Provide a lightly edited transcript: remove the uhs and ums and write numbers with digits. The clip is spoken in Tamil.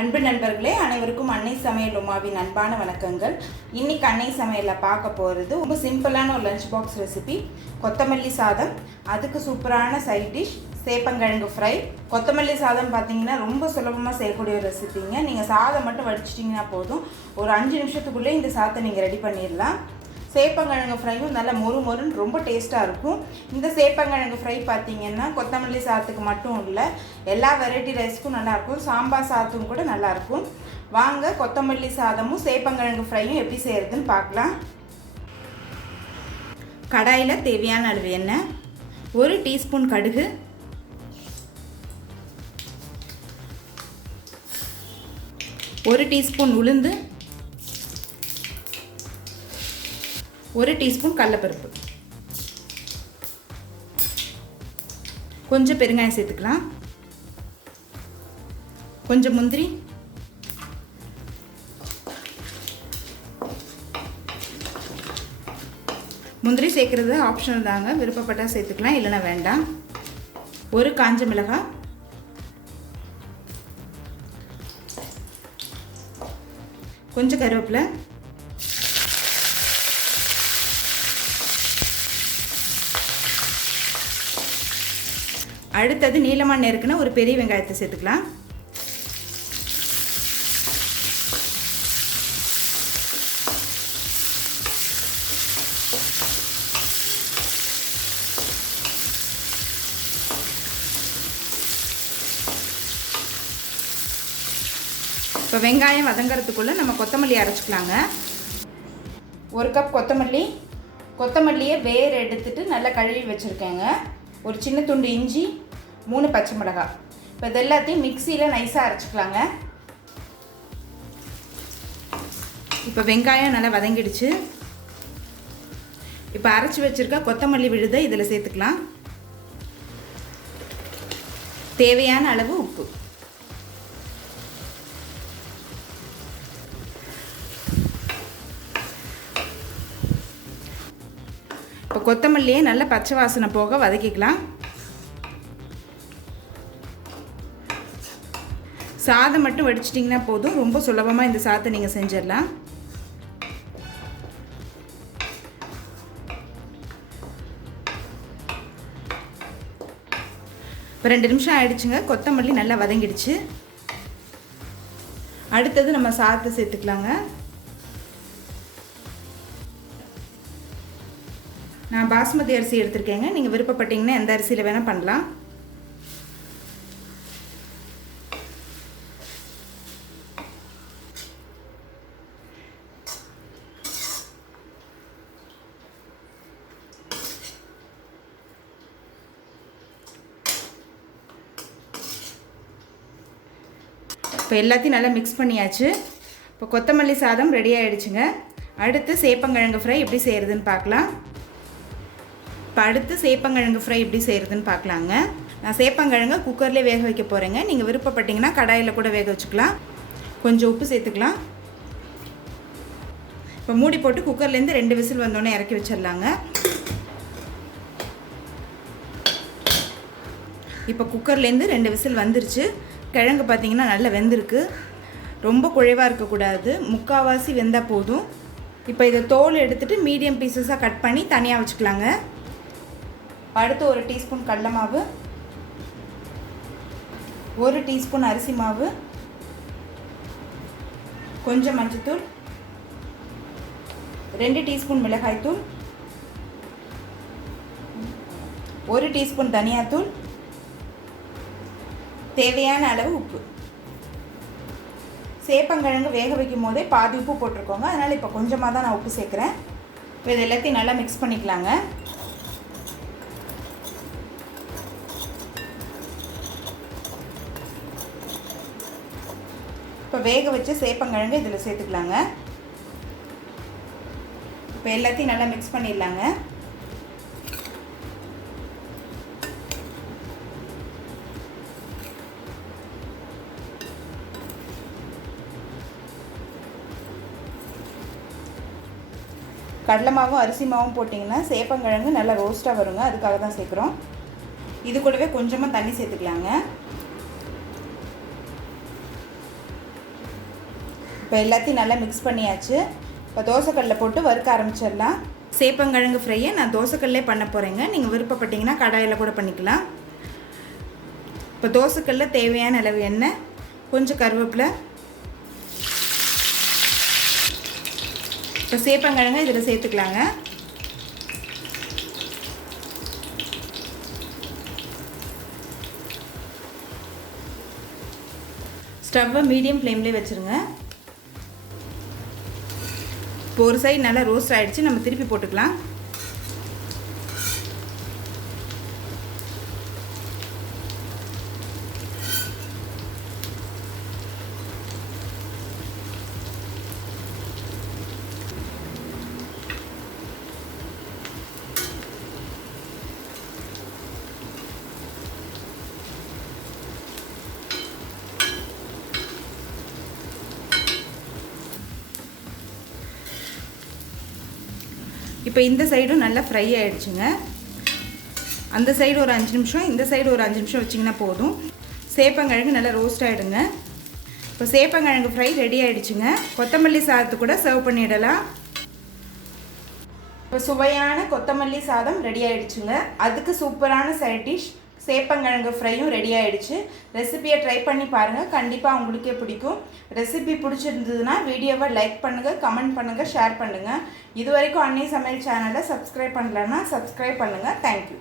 அன்பு நண்பர்களே, அனைவருக்கும் அன்னை சமையல் உமாவின் அன்பான வணக்கங்கள். இன்னைக்கு அன்னை சமையலில் பார்க்க போகிறது ரொம்ப சிம்பிளான ஒரு லஞ்ச் பாக்ஸ் ரெசிபி. கொத்தமல்லி சாதம், அதுக்கு சூப்பரான சைட் டிஷ் சேப்பங்கிழங்கு ஃப்ரை. கொத்தமல்லி சாதம் பார்த்தீங்கன்னா ரொம்ப சுலபமாக செய்யக்கூடிய ஒரு ரெசிபிங்க. நீங்கள் சாதம் மட்டும் வடிச்சிட்டிங்கன்னா போதும், ஒரு 5 நிமிஷத்துக்குள்ளே இந்த சாதத்தை நீங்கள் ரெடி பண்ணிடலாம். சேப்பங்கிழங்கு ஃப்ரையும் நல்லா மொறுன்னு ரொம்ப டேஸ்ட்டாக இருக்கும். இந்த சேப்பங்கிழங்கு ஃப்ரை பார்த்திங்கன்னா கொத்தமல்லி சாதத்துக்கு மட்டும் இல்லை, எல்லா வெரைட்டி ரைஸ்க்கும் நல்லாயிருக்கும், சாம்பார் சாதத்துக்கும் கூட நல்லாயிருக்கும். வாங்க கொத்தமல்லி சாதமும் சேப்பங்கிழங்கு ஃப்ரையும் எப்படி செய்கிறதுன்னு பார்க்கலாம். கடாயில் தேவையான அளவு எண்ணெய், 1 டீஸ்பூன் கடுகு, 1 டீஸ்பூன் உளுந்து, 1 டீஸ்பூன் கடலைப்பருப்பு, கொஞ்சம் பெருங்காயம் சேர்த்துக்கலாம், கொஞ்சம் முந்திரி, முந்திரி சேர்க்குறது ஆப்ஷனல் தாங்க, விருப்பப்பட்டால் சேர்த்துக்கலாம், இல்லைன்னா வேண்டாம். 1 காஞ்ச மிளகாய், கொஞ்சம் கருவேப்பிலை, அடுத்தது நீளமாக நறுக்குன ஒரு பெரிய வெங்காயத்தை சேர்த்துக்கலாம். இப்போ வெங்காயம் வதங்கிறதுக்குள்ளே நம்ம கொத்தமல்லி அரைச்சிக்கலாங்க. 1 கப் கொத்தமல்லியை வேர் எடுத்துட்டு நல்லா கழுவி வச்சுருக்கேங்க. ஒரு சின்ன துண்டு இஞ்சி, 3 பச்சை மிளகாய். இப்போ இது எல்லாத்தையும் மிக்சியில் நைஸாக அரைச்சிக்கலாங்க. இப்போ வெங்காயம் நல்லா வதங்கிடுச்சு. இப்போ அரைச்சி வச்சுருக்க கொத்தமல்லி விழுதை இதில் சேர்த்துக்கலாம். தேவையான அளவு உப்பு. இப்போ கொத்தமல்லியே நல்ல பச்சை வாசனை போக வதக்கிக்கலாம். சாதம் மட்டும் வடிச்சிட்டிங்கன்னா போதும், ரொம்ப சுலபமாக இந்த சாதத்தை நீங்கள் செஞ்சிடலாம். இப்போ 2 நிமிஷம் ஆயிடுச்சுங்க. கொத்தமல்லி நல்லா வதங்கிடுச்சு. அடுத்தது நம்ம சாதத்தை சேர்த்துக்கலாங்க. நான் பாஸ்மதி அரிசி எடுத்திருக்கேங்க. நீங்கள் விருப்பப்பட்டீங்கன்னா எந்த அரிசியில் வேணால் பண்ணலாம். இப்போ எல்லாத்தையும் நல்லா மிக்ஸ் பண்ணியாச்சு. இப்போ கொத்தமல்லி சாதம் ரெடி ஆகிடுச்சுங்க. அடுத்து சேப்பங்கிழங்கு ஃப்ரை எப்படி செய்கிறதுன்னு பார்க்கலாம். இப்போ அடுத்து சேப்பங்கிழங்கு ஃப்ரை எப்படி செய்கிறதுன்னு பார்க்கலாங்க. நான் சேப்பங்கிழங்கு குக்கர்லேயே வேக வைக்க போகிறேங்க. நீங்கள் விருப்பப்பட்டீங்கன்னா கடாயில் கூட வேக வச்சுக்கலாம். கொஞ்சம் உப்பு சேர்த்துக்கலாம். இப்போ மூடி போட்டு குக்கர்லேருந்து 2 விசில் வந்தோடனே இறக்கி வச்சிடலாங்க. இப்போ குக்கர்லேருந்து 2 விசில் வந்துருச்சு. கிழங்கு பார்த்திங்கன்னா நல்லா வெந்திருக்கு. ரொம்ப குழைவாக இருக்கக்கூடாது, முக்கால்வாசி வெந்தால் போதும். இப்போ இதை தோல் எடுத்துகிட்டு மீடியம் பீசஸாக கட் பண்ணி தனியாக வச்சுக்கலாங்க. அடுத்து 1 டீஸ்பூன் கடலை மாவு, 1 டீஸ்பூன் அரிசி மாவு, கொஞ்சம் மஞ்சத்தூள், 2 டீஸ்பூன் மிளகாய்த்தூள், 1 டீஸ்பூன் தனியாத்தூள், தேவையான அளவு உப்பு. சேப்பங்கிழங்கு வேக வைக்கும் போதே பாதி உப்பு போட்டிருக்கோங்க, அதனால் இப்போ கொஞ்சமாக தான் நான் உப்பு சேர்க்குறேன். இப்போ இது எல்லாத்தையும் நல்லா மிக்ஸ் பண்ணிக்கலாங்க. இப்போ வேக வச்சு சேப்பங்கிழங்கு இதில் சேர்த்துக்கலாங்க. இப்போ எல்லாத்தையும் நல்லா மிக்ஸ் பண்ணிடலாங்க. கடலை மாவும் அரிசி மாவும் போட்டிங்கன்னா சேப்பங்கிழங்கு நல்லா ரோஸ்ட்டாக வருங்க, அதுக்காக தான் சேர்க்குறோம். இது கூடவே கொஞ்சமாக தண்ணி சேர்த்துக்கலாங்க. இப்போ எல்லாத்தையும் நல்லா மிக்ஸ் பண்ணியாச்சு. இப்போ தோசைக்கல்லில் போட்டு வறுக்க ஆரம்பிச்சிடலாம். சேப்பங்கிழங்கு ஃப்ரையை நான் தோசைக்கல்லே பண்ண போகிறேங்க. நீங்கள் விருப்பப்பட்டீங்கன்னா கடாயில் கூட பண்ணிக்கலாம். இப்போ தோசைக்கல்லில் தேவையான அளவு எண்ணெய், கொஞ்சம் கருவேப்பிலை, இப்போ சேப்பங்கிழங்கு இதில் சேர்த்துக்கலாங்க. ஸ்டவ்வை மீடியம் ஃப்ளேம்லேயே வச்சுருங்க. இப்போ ஒரு சைடு நல்லா ரோஸ்ட் ஆகிடுச்சு, நம்ம திருப்பி போட்டுக்கலாம். இப்போ இந்த சைடும் நல்லா ஃப்ரை ஆகிடுச்சுங்க. அந்த சைடு ஒரு 5 நிமிஷம், இந்த சைடு ஒரு 5 நிமிஷம் வச்சிங்கன்னா போதும். சேப்பங்கிழங்கு நல்லா ரோஸ்ட் ஆகிடுங்க. இப்போ சேப்பங்கிழங்கு ஃப்ரை ரெடி ஆகிடுச்சுங்க. கொத்தமல்லி சாதத்து கூட சர்வ் பண்ணிடலாம். இப்போ சுவையான கொத்தமல்லி சாதம் ரெடி ஆகிடுச்சுங்க. அதுக்கு சூப்பரான சைட் டிஷ் சேப்பங்கிழங்கு ஃப்ரையும் ரெடி ஆகிடுச்சு. ரெசிபியை ட்ரை பண்ணி பாருங்கள், கண்டிப்பாக உங்களுக்கே பிடிக்கும். ரெசிபி பிடிச்சிருந்ததுன்னா வீடியோவை லைக் பண்ணுங்கள், கமெண்ட் பண்ணுங்கள், ஷேர் பண்ணுங்கள். இது வரைக்கும் அன்னை சமையல் சேனலை சப்ஸ்கிரைப் பண்ணலன்னா சப்ஸ்கிரைப் பண்ணுங்கள். தேங்க்யூ.